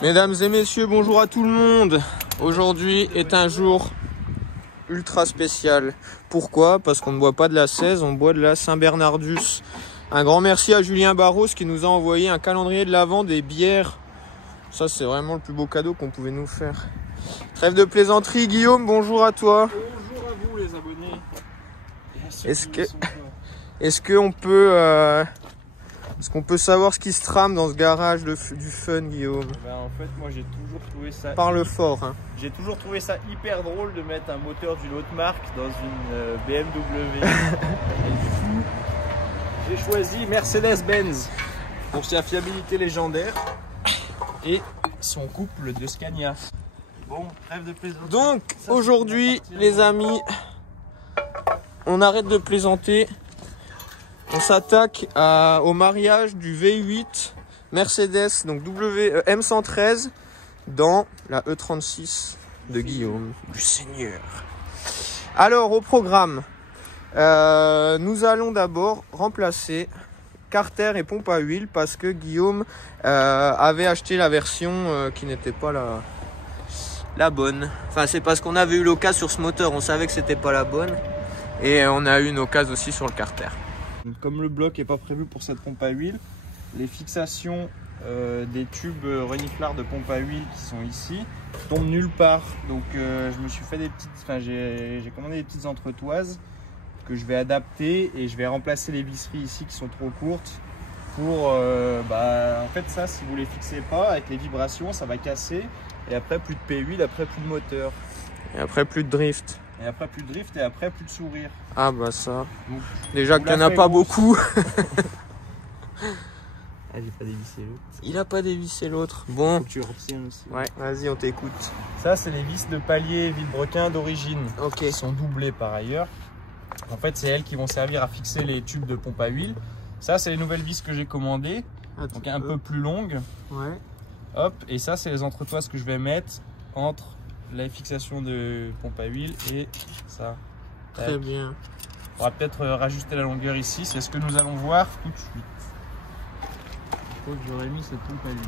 Mesdames et messieurs, bonjour à tout le monde. Aujourd'hui est un jour ultra spécial. Pourquoi? Parce qu'on ne boit pas de la 16, on boit de la Saint-Bernardus. Un grand merci à Julien Barros qui nous a envoyé un calendrier de l'Avent des bières. Ça, c'est vraiment le plus beau cadeau qu'on pouvait nous faire. Trêve de plaisanterie, Guillaume, bonjour à toi. Bonjour à vous les abonnés. Est-ce qu'on peut savoir ce qui se trame dans ce garage du fun, Guillaume? Ben, en fait, moi j'ai toujours trouvé ça. Parle fort. Hein. J'ai toujours trouvé ça hyper drôle de mettre un moteur d'une autre marque dans une BMW. Et du coup, j'ai choisi Mercedes-Benz pour sa fiabilité légendaire et son couple de Scania. Bon, trêve de plaisanterie. Donc aujourd'hui, les amis, on arrête de plaisanter. On s'attaque au mariage du V8 Mercedes, donc M113, dans la E36 de Guillaume, du Seigneur. Alors, au programme, nous allons d'abord remplacer carter et pompe à huile parce que Guillaume avait acheté la version qui n'était pas la bonne. Enfin, c'est parce qu'on avait eu l'occasion sur ce moteur, on savait que c'était pas la bonne. Et on a eu une occasion aussi sur le carter. Comme le bloc n'est pas prévu pour cette pompe à huile, les fixations des tubes reniflards de pompe à huile qui sont ici tombent nulle part. Donc je me suis fait j'ai commandé des petites entretoises que je vais adapter et je vais remplacer les visseries ici qui sont trop courtes pour en fait ça, si vous les fixez pas avec les vibrations, ça va casser et après plus de P8, après plus de moteur et après plus de drift. Et après plus de drift et après plus de sourire. Ah bah ça. Donc, déjà qu'il n'y en a pas beaucoup. Ah, j'ai pas dévissé l'autre. Il a pas dévissé l'autre. Bon. Faut que tu retiennes aussi. Ouais, vas-y, on t'écoute. Ça, c'est les vis de palier Villebrequin d'origine. Ok. Qui sont doublées par ailleurs. En fait, c'est elles qui vont servir à fixer les tubes de pompe à huile. Ça, c'est les nouvelles vis que j'ai commandées. Donc un peu plus longues. Ouais. Hop. Et ça, c'est les entretoises que je vais mettre entre la fixation de pompe à huile et ça. Très bien. On va peut-être rajuster la longueur ici, c'est ce que nous allons voir tout de suite. Je crois que j'aurais mis cette pompe à huile.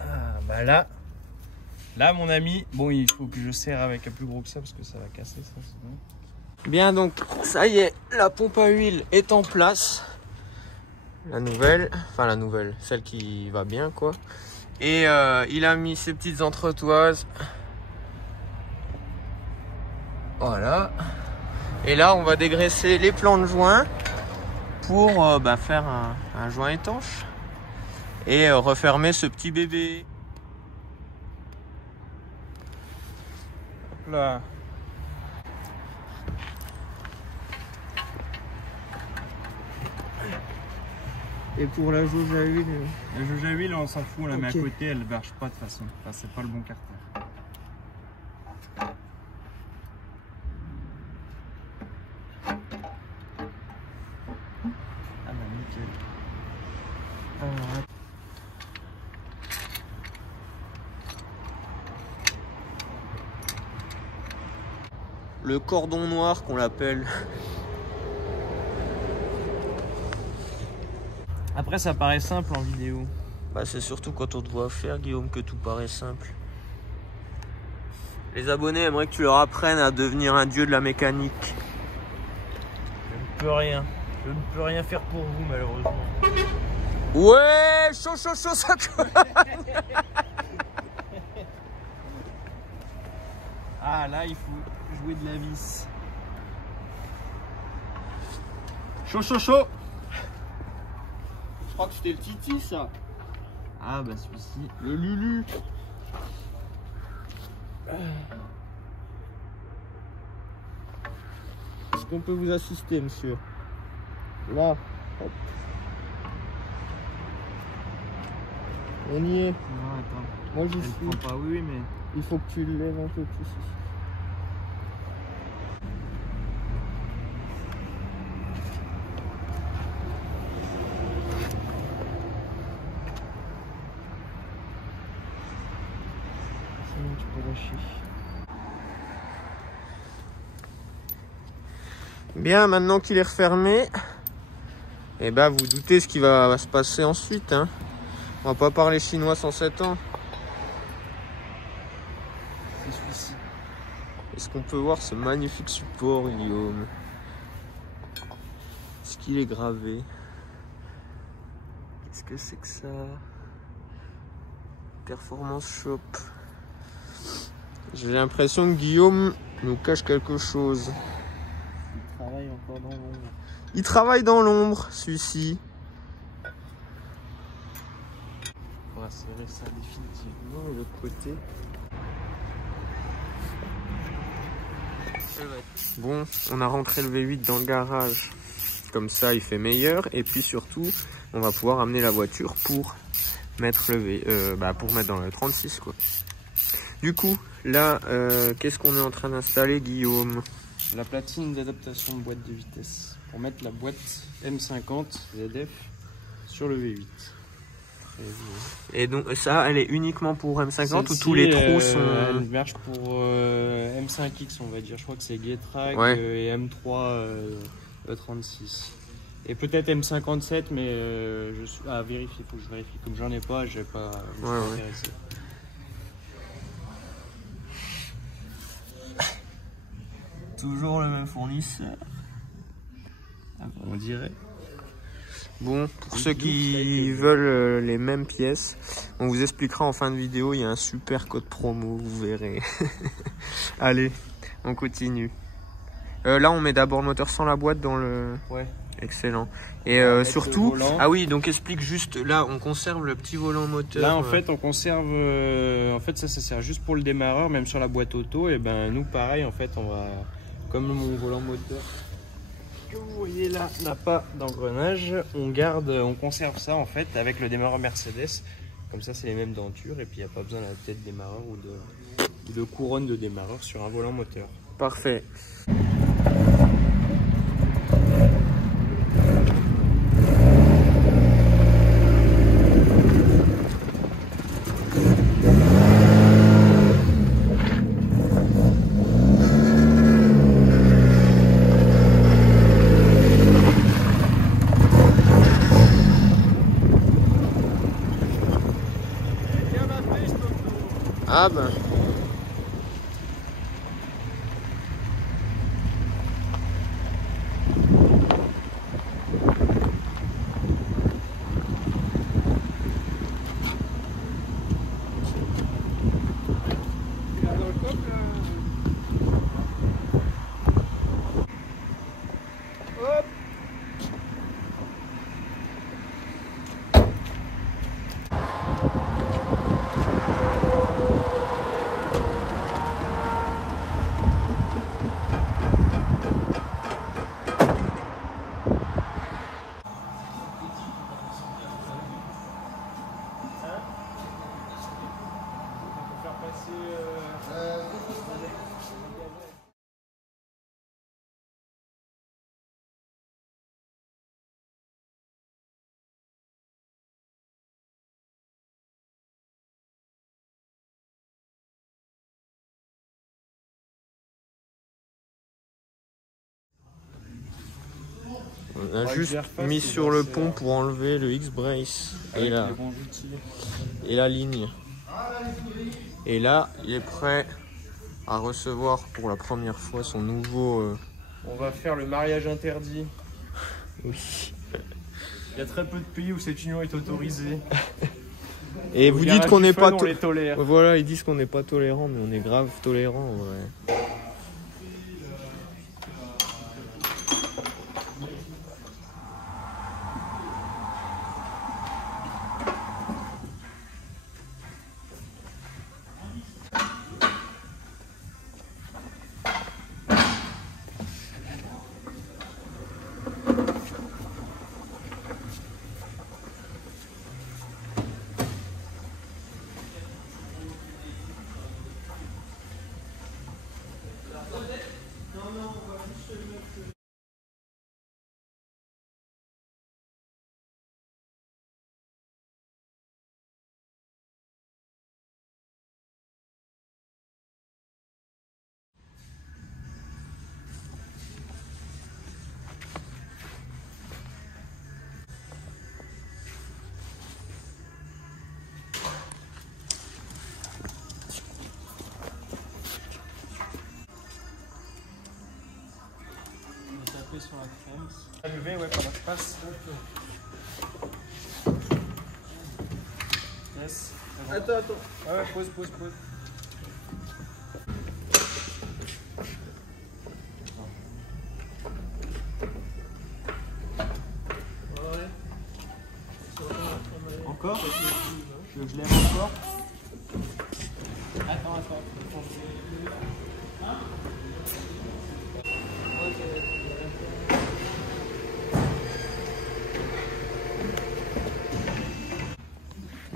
Ah bah là mon ami, bon il faut que je serre avec un plus gros que ça parce que ça va casser ça c'est bon. Bien, donc ça y est, la pompe à huile est en place. La nouvelle, celle qui va bien quoi. Et il a mis ses petites entretoises. Voilà. Et là, on va dégraisser les plans de joint pour faire un joint étanche et refermer ce petit bébé. Hop là. Et pour la jauge à huile La jauge à huile, on s'en fout, on la met à côté, elle ne marche pas de toute façon. Enfin, c'est pas le bon carter. Ah bah nickel. Le cordon noir qu'on l'appelle. Après, ça paraît simple en vidéo. Bah, c'est surtout quand on te voit faire, Guillaume, que tout paraît simple. Les abonnés aimeraient que tu leur apprennes à devenir un dieu de la mécanique. Je ne peux rien. Je ne peux rien faire pour vous, malheureusement. Ouais, chaud, ça colle. Ah, là, il faut jouer de la vis. Chaud. Je crois que c'était le Titi, ça. Ah, bah celui-ci. Le Lulu. Est-ce qu'on peut vous assister, monsieur? Là. Hop. On y est. Non, attends. Moi, j'y Elle suis. prend pas, oui, mais... Il faut que tu le lèves un peu plus. Sinon, tu peux lâcher. Bien, maintenant qu'il est refermé, et ben vous doutez ce qui va se passer ensuite. Hein. On va pas parler chinois sans 7 ans. C'est celui-ci. Est-ce qu'on peut voir ce magnifique support, Guillaume? Est-ce qu'il est gravé? Qu'est-ce que c'est que ça? Performance Shop. J'ai l'impression que Guillaume nous cache quelque chose. Il travaille encore dans l'ombre. Il travaille dans l'ombre, celui-ci. On va serrer ça définitivement de l'autre côté. Bon, on a rentré le V8 dans le garage. Comme ça, il fait meilleur. Et puis surtout, on va pouvoir amener la voiture pour mettre pour mettre dans le 36, quoi. Du coup, là, qu'est-ce qu'on est en train d'installer, Guillaume? La platine d'adaptation de boîte de vitesse. Pour mettre la boîte M50 ZF sur le V8. Et donc, ça, elle est uniquement pour M50 ou tous les trous sont... Elle marche pour M5X, on va dire. Je crois que c'est Getrag et M3 E36. Et peut-être M57, mais je suis à vérifier. Il faut que je vérifie. Comme j'en ai pas, je vais pas m'intéresser. Toujours le même fournisseur. On dirait. Bon, pour ceux qui veulent les mêmes pièces, on vous expliquera en fin de vidéo, il y a un super code promo, vous verrez. Allez, on continue. Là, on met d'abord le moteur sans la boîte dans le... Ouais. Excellent. Et surtout... Ah oui, donc explique juste, là, on conserve le petit volant moteur. Là, en fait, on conserve... en fait, ça sert juste pour le démarreur, même sur la boîte auto. Et ben, nous, pareil, en fait, on va... Comme mon volant moteur que vous voyez là n'a pas d'engrenage, on conserve ça en fait avec le démarreur Mercedes. Comme ça, c'est les mêmes dentures et puis il n'y a pas besoin de la tête démarreur ou de couronne de démarreur sur un volant moteur. Parfait. Ah ben. Hop. On a juste mis sur le pont pour enlever le X-Brace et la ligne. Et là, il est prêt à recevoir pour la première fois son nouveau... On va faire le mariage interdit. Oui. Il y a très peu de pays où cette union est autorisée. Et vous dites qu'on n'est pas... On les tolère. Voilà, ils disent qu'on n'est pas tolérant, mais on est grave tolérant en vrai. Levé, ouais, comment je passe. Yes. Attends. Ouais, pause. Encore? Tu veux que je lève encore? Attends.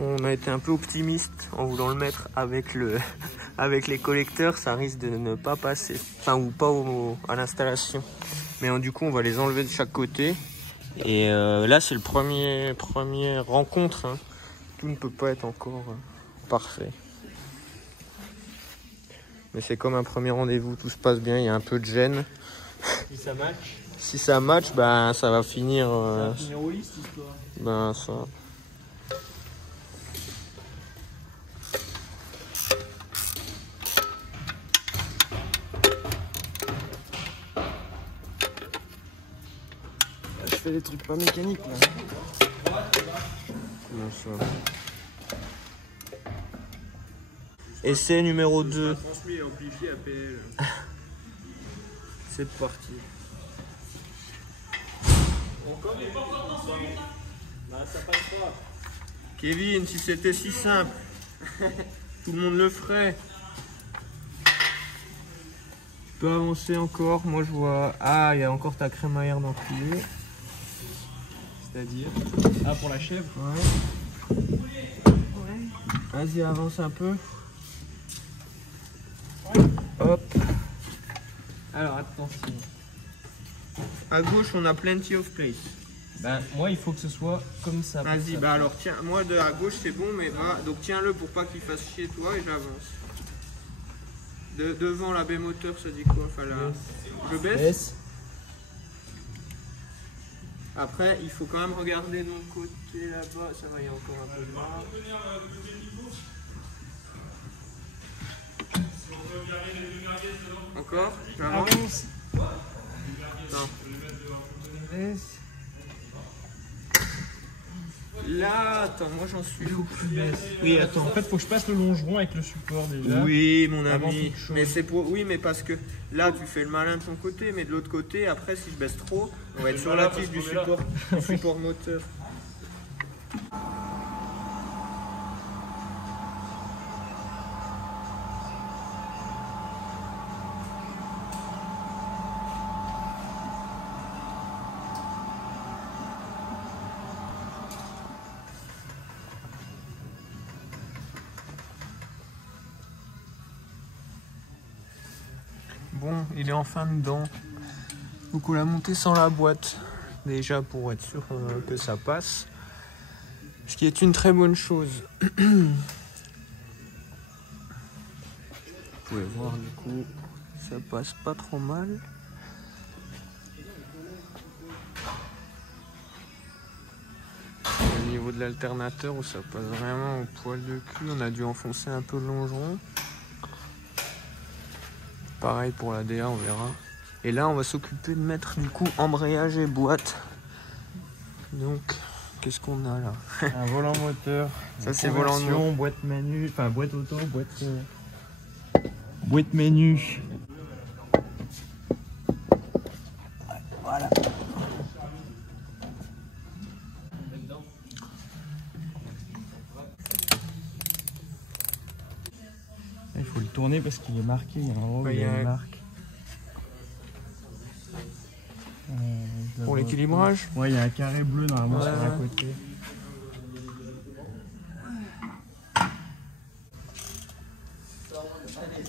On a été un peu optimiste en voulant le mettre avec les collecteurs, ça risque de ne pas passer, enfin ou pas à l'installation. Mais du coup on va les enlever de chaque côté. Et là c'est le première rencontre, hein. Tout ne peut pas être encore parfait. Mais c'est comme un premier rendez-vous, tout se passe bien, il y a un peu de gêne. Si ça match? Si ça match, ben ça va finir. Ça va finir au lit cette histoire. Ben ça. Je fais des trucs pas mécaniques là. Comment ça? Essai numéro 2. Transmis et amplifié APL. C'est parti. Encore des bah, ça passe pas. Kevin, si c'était si simple, tout le monde le ferait. Tu peux avancer encore. Moi je vois. Ah, il y a encore ta crémaillère d'enculé. C'est-à-dire? Ah, pour la chèvre? Ouais. Vas-y, avance un peu. Hop. Alors attention. À gauche, on a plenty of place. Ben, moi, il faut que ce soit comme ça. Vas-y, bah alors tiens, moi de à gauche c'est bon, mais va. Donc tiens-le pour pas qu'il fasse chier toi et j'avance. Devant la baie moteur, ça dit quoi? Enfin, je baisse. Après, il faut quand même regarder de mon côté là-bas. Ça va, il y a encore un peu de marre. Encore? J'avance. Non. Là, attends, moi j'en suis où? Oui, attends. En fait, faut que je passe le longeron avec le support déjà. Oui, mon Avant ami. toute chose. Mais c'est pour. Oui, mais parce que là, tu fais le malin de ton côté, mais de l'autre côté, après, si je baisse trop, on va être sur la tige du support moteur. Bon, il est enfin dedans. Donc on l'a monté sans la boîte, déjà pour être sûr que ça passe. Ce qui est une très bonne chose. Vous pouvez voir du coup, ça passe pas trop mal. Au niveau de l'alternateur où ça passe vraiment au poil de cul, on a dû enfoncer un peu le longeron. Pareil pour la DA, on verra. Et là, on va s'occuper de mettre du coup embrayage et boîte. Donc, qu'est-ce qu'on a là? Un volant moteur. Ça, c'est volant de moteur. Boîte menu, enfin boîte auto, boîte menu. Voilà. Il faut le tourner parce qu'il est marqué, il y a un endroit où il y a une marque. Pour l'équilibrage? Ouais, il y a un carré bleu normalement sur un côté.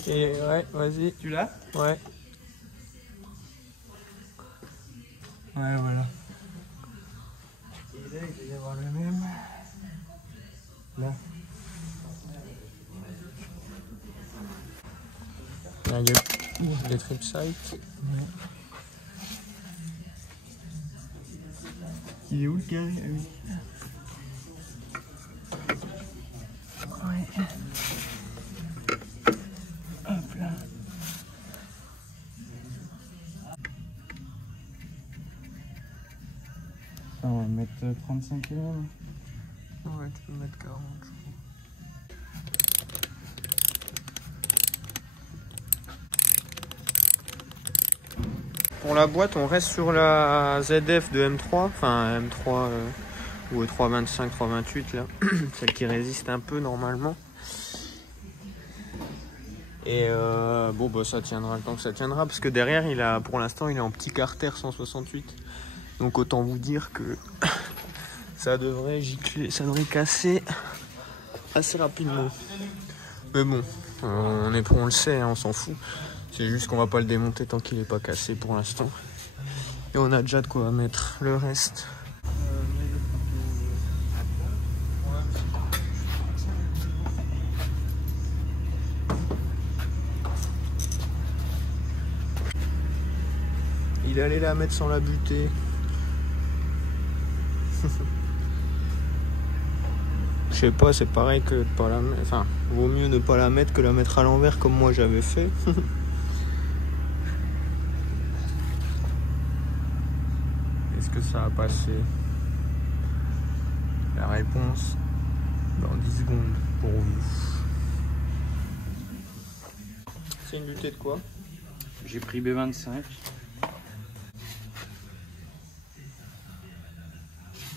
Et ouais, vas-y. Tu l'as? Ouais. Ouais, voilà. Et là, il doit y avoir le même. Là. Là, il y a les trip sites. Il est où le carré? Ah oui. Ouais. Hop là. 35 mm. Ouais, tu peux mettre 40, je crois. Pour la boîte, on reste sur la ZF de M3, enfin M3 ou 325, 328 là, celle qui résiste un peu normalement. Et bon bah ça tiendra le temps que ça tiendra parce que derrière il a, pour l'instant il est en petit carter 168. Donc autant vous dire que ça devrait gicler, ça devrait casser assez rapidement. Mais bon, on le sait, hein, on s'en fout. C'est juste qu'on va pas le démonter tant qu'il est pas cassé pour l'instant. Et on a déjà de quoi mettre le reste. Il allait la mettre sans la buter. Je sais pas, c'est pareil que de pas la mettre. Enfin, vaut mieux ne pas la mettre que la mettre à l'envers comme moi j'avais fait. Est-ce que ça a passé? La réponse dans 10 secondes pour vous. C'est une butée de quoi? J'ai pris B25.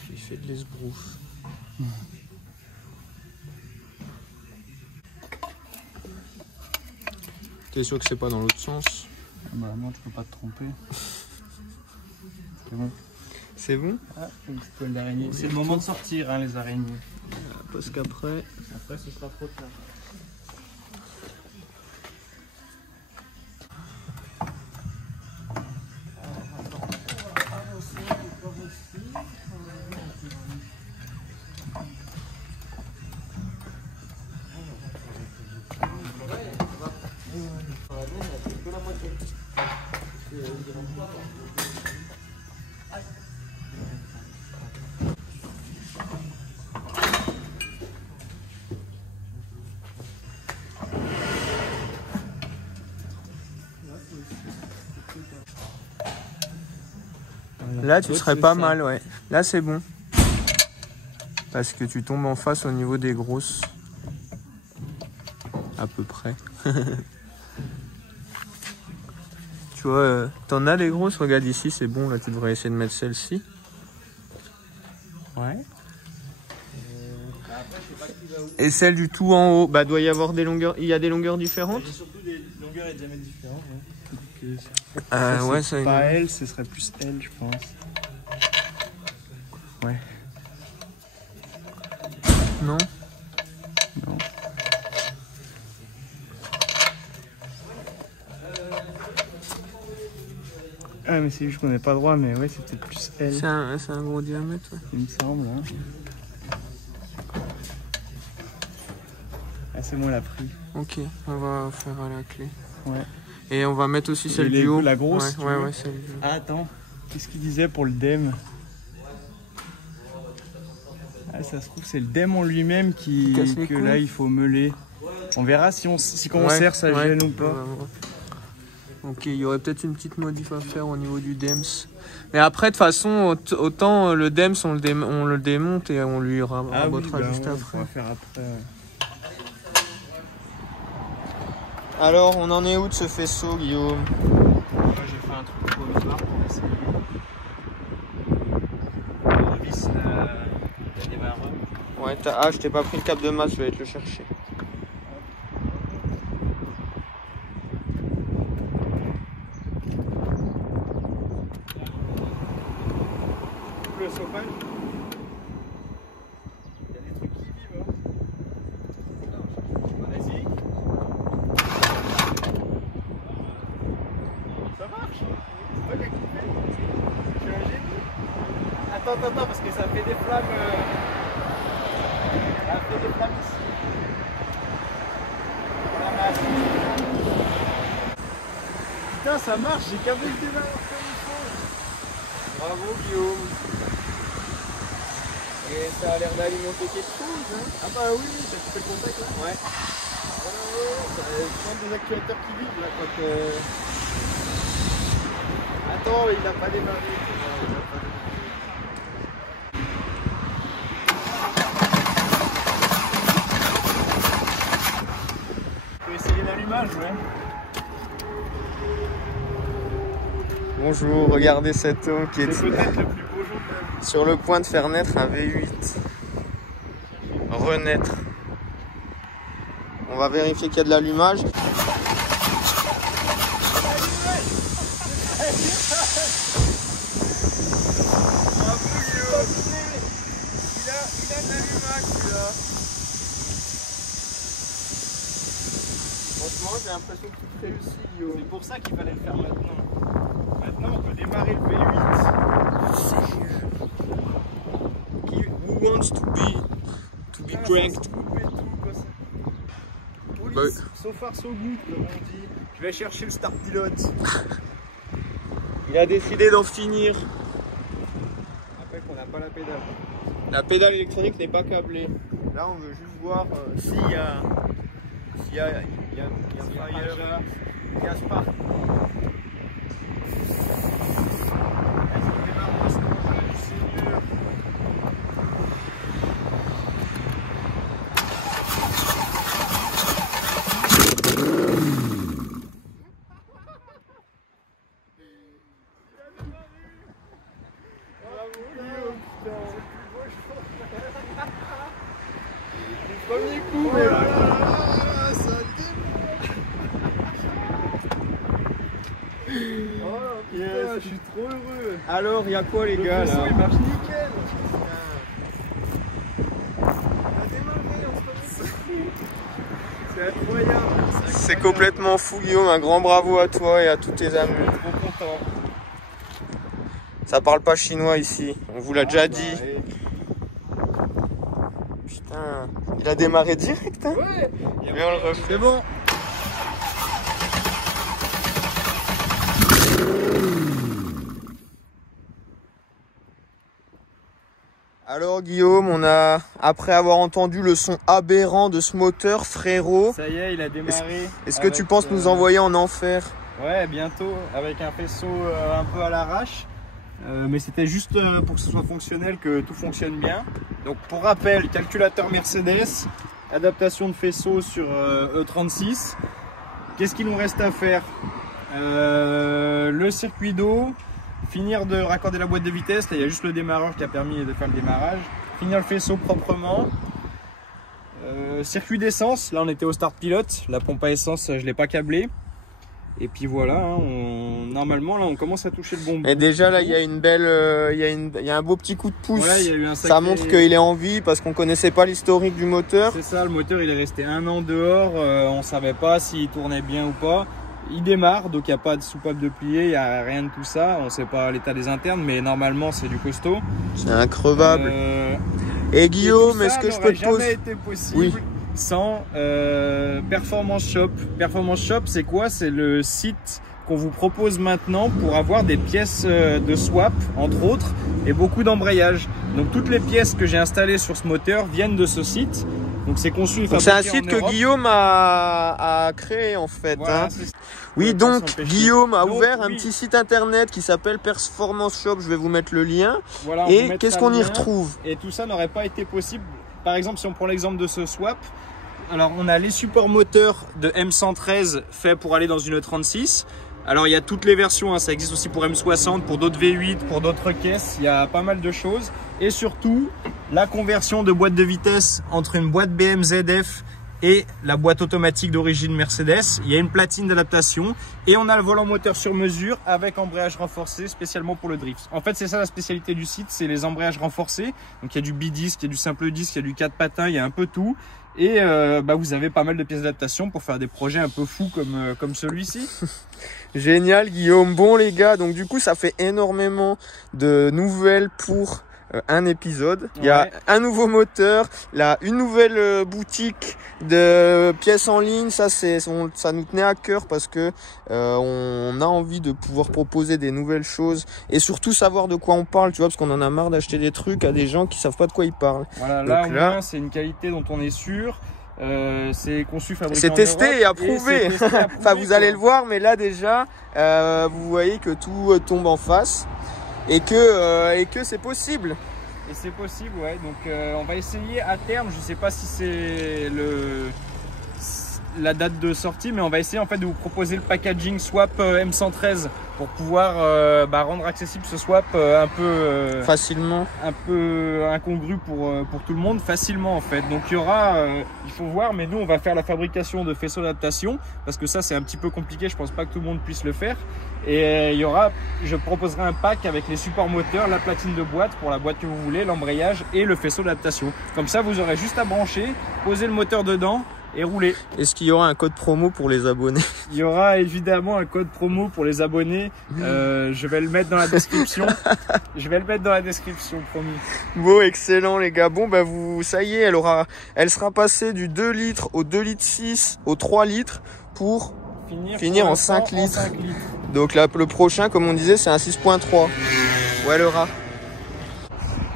J'ai fait de l'esbrouf. T'es sûr que c'est pas dans l'autre sens? Bah moi tu peux pas te tromper. C'est bon. C'est bon? Ah, une petite toile d'araignée. C'est le moment de sortir hein, les araignées. Parce qu'après... Après ce sera trop tard. Là, tu serais pas mal, ouais. Là, c'est bon. Parce que tu tombes en face au niveau des grosses. À peu près. Tu vois, t'en as les grosses? Regarde ici, c'est bon. Là, tu devrais essayer de mettre celle-ci. Ouais. Et celle du tout en haut, bah, doit y avoir des longueurs. Il y a des longueurs différentes? J'ai surtout des longueurs et diamètres différents. Ouais. Ouais, ça pas elle, ce serait plus elle, je pense. Ouais. Non? Non. Ah mais c'est juste qu'on n'est pas droit, mais ouais c'est peut-être plus elle. C'est un gros diamètre, ouais. Il me semble. Hein. Ah c'est bon, elle a pris. Ok, on va faire à la clé. Ouais. Et on va mettre aussi celle du haut. La grosse. Ouais, celle du haut. Ah attends, qu'est-ce qu'il disait pour le DEM? Ah ça se trouve c'est le DEM en lui-même que là il faut meuler. On verra si on serre ça gêne ou pas. Ok, il y aurait peut-être une petite modif à faire au niveau du DEMS. Mais après, de toute façon, autant le DEMS, on le démonte et on lui rabotera juste après. On va faire après. Alors, on en est où de ce faisceau, Guillaume? Moi, j'ai fait un truc provisoire pour essayer. On revisse la démarreur. Ouais, je t'ai pas pris le câble de masse, je vais aller te le chercher. Le chauffage. Il y a des trucs qui vivent. Hein. Vas-y. Ça marche. C'est toi qui as kiffé. Je suis un génie. Attends, parce que ça fait des flammes. Ça fait des flammes ici. Putain, ça marche. J'ai câblé le démarreur comme il faut. Bravo, Guillaume. Et ça a l'air d'alimenter quelque chose, hein? Ah bah oui, t'as coupé le contact là? Ouais. Ça prend des actuateurs qui vivent là quand Attends, il n'a pas démarré. bonjour. Regardez cet homme qui est peut-être le plus beau jour de ma vie. sur le point de faire naître un V8. Renaître. On va vérifier qu'il y a de l'allumage. Franchement, j'ai l'impression que tout réussit, Guillaume. C'est pour ça qu'il fallait le faire maintenant. Maintenant, on peut démarrer le V8. Who wants to be cranked? Police, so far so good, comme on dit. Je vais chercher le start pilote. Il a décidé d'en finir. Je rappelle qu'on n'a pas la pédale. La pédale électronique n'est pas câblée. Là, on veut juste voir s'il y a fire, il y a spark. Premier coup, mais là, ça démarre. Oh, yes. Je suis trop heureux. Alors, il y a quoi les gars là? Il marche nickel. C'est incroyable. C'est complètement fou, Guillaume. Un grand bravo à toi et à tous tes amis. Je suis trop content. Ça parle pas chinois ici, on vous l'a déjà dit. Putain, il a démarré direct, hein? Ouais. Mais on le refait. C'est bon. Alors Guillaume, après avoir entendu le son aberrant de ce moteur, frérot, Ça y est, il a démarré. est-ce que tu penses nous envoyer en enfer? Ouais, bientôt, avec un faisceau un peu à l'arrache. Mais c'était juste pour que ce soit fonctionnel, que tout fonctionne bien. Donc pour rappel, calculateur Mercedes, adaptation de faisceau sur E36. Qu'est-ce qu'il nous reste à faire? Le circuit d'eau, finir de raccorder la boîte de vitesse. Là, il y a juste le démarreur qui a permis de faire le démarrage. Finir le faisceau proprement. Circuit d'essence, là on était au start pilote. La pompe à essence, je ne l'ai pas câblée. Et puis voilà, hein, normalement là on commence à toucher le bon bout. Et déjà là il y a une belle, il y a un beau petit coup de pouce. Ouais, il y a eu un Ça montre qu'il est en vie parce qu'on connaissait pas l'historique du moteur. C'est ça, le moteur il est resté 1 an dehors, on savait pas s'il tournait bien ou pas. Il démarre, donc il n'y a pas de soupape de plié, il n'y a rien de tout ça. On sait pas l'état des internes, mais normalement c'est du costaud. C'est increvable. Et Guillaume, est-ce que je peux te poser... jamais été possible sans Performance Shop. Performance Shop, c'est quoi? C'est le site qu'on vous propose maintenant pour avoir des pièces de swap, entre autres, et beaucoup d'embrayage. Donc toutes les pièces que j'ai installées sur ce moteur viennent de ce site. Donc c'est conçu et fabriqué en Europe. C'est un site que Guillaume a créé en fait. Voilà, hein. Oui, donc Guillaume a ouvert un oui. petit site internet qui s'appelle Performance Shop. Je vais vous mettre le lien. Voilà, et qu'est-ce qu'on y retrouve? Et tout ça n'aurait pas été possible. Par exemple, si on prend l'exemple de ce swap, alors on a les supports moteurs de M113 faits pour aller dans une E36. Alors il y a toutes les versions, hein. Ça existe aussi pour M60, pour d'autres V8, pour d'autres caisses, il y a pas mal de choses. Et surtout, la conversion de boîte de vitesse entre une boîte BMZF et la boîte automatique d'origine Mercedes. Il y a une platine d'adaptation et on a le volant moteur sur mesure avec embrayage renforcé spécialement pour le drift. En fait, c'est ça la spécialité du site, c'est les embrayages renforcés. Donc il y a du bidisque, il y a du simple disque, il y a du 4 patins, il y a un peu tout. Et vous avez pas mal de pièces d'adaptation pour faire des projets un peu fous comme celui-ci. Génial Guillaume. Bon les gars, donc du coup ça fait énormément de nouvelles pour un épisode. Il y a un nouveau moteur, là, une nouvelle boutique de pièces en ligne. Ça nous tenait à cœur parce que on a envie de pouvoir proposer des nouvelles choses et surtout savoir de quoi on parle, tu vois, parce qu'on en a marre d'acheter des trucs à des gens qui savent pas de quoi ils parlent. Voilà, donc, là, c'est une qualité dont on est sûr. C'est conçu, fabriqué c'est en testé Europe et approuvé. Enfin, vous allez le voir, mais là déjà, vous voyez que tout tombe en face et que c'est possible. Et c'est possible, ouais. Donc, on va essayer à terme. Je sais pas si c'est la date de sortie, mais on va essayer en fait de vous proposer le packaging swap M113 pour pouvoir rendre accessible ce swap un peu facilement, un peu incongru pour tout le monde, facilement en fait. Donc il y aura, il faut voir, mais nous on va faire la fabrication de faisceaux d'adaptation parce que ça c'est un petit peu compliqué, je pense pas que tout le monde puisse le faire. Et il y aura, je proposerai un pack avec les supports moteurs, la platine de boîte pour la boîte que vous voulez, l'embrayage et le faisceau d'adaptation. Comme ça vous aurez juste à brancher, poser le moteur dedans et rouler. Est-ce qu'il y aura un code promo pour les abonnés? Il y aura évidemment un code promo pour les abonnés. Je vais le mettre dans la description. Je vais le mettre dans la description, promis. Bon, excellent les gars. Bon, bah ça y est, elle sera passée du 2 litres au 2 litres 6 au 3 litres pour finir en 5 litres. Donc là, le prochain, comme on disait, c'est un 6.3. Ouais, le rat.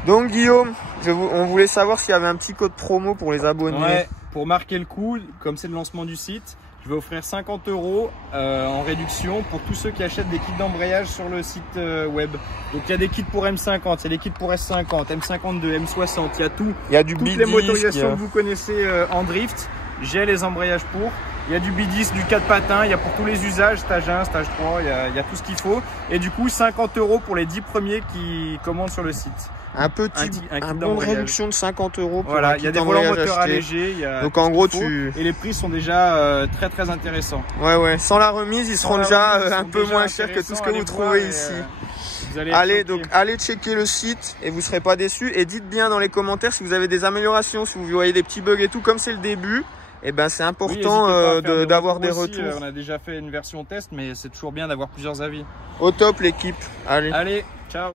Donc Guillaume, on voulait savoir s'il y avait un petit code promo pour les abonnés. Ouais. Pour marquer le coup, comme c'est le lancement du site, je vais offrir 50 € en réduction pour tous ceux qui achètent des kits d'embrayage sur le site web. Donc il y a des kits pour M50, il y a des kits pour S50, M52, M60, il y a tout. Il y a toutes les motorisations que vous connaissez en drift. J'ai les embrayages pour. Il y a du B10, du 4 patins, il y a pour tous les usages, stage 1, stage 3, il y a tout ce qu'il faut. Et du coup, 50 € pour les 10 premiers qui commandent sur le site. Un bon réduction de 50 € pour voilà, il y a des volants moteurs allégés. Donc en gros, et les prix sont déjà très intéressants. Ouais. Sans la remise, ils seront déjà un peu moins chers que tout ce que vous trouvez ici. Allez checker le site et vous serez pas déçus. Et dites bien dans les commentaires si vous avez des améliorations, si vous voyez des petits bugs et tout. Comme c'est le début, et ben c'est important d'avoir des retours. On a déjà fait une version test, mais c'est toujours bien d'avoir plusieurs avis. Au top l'équipe. Allez, ciao.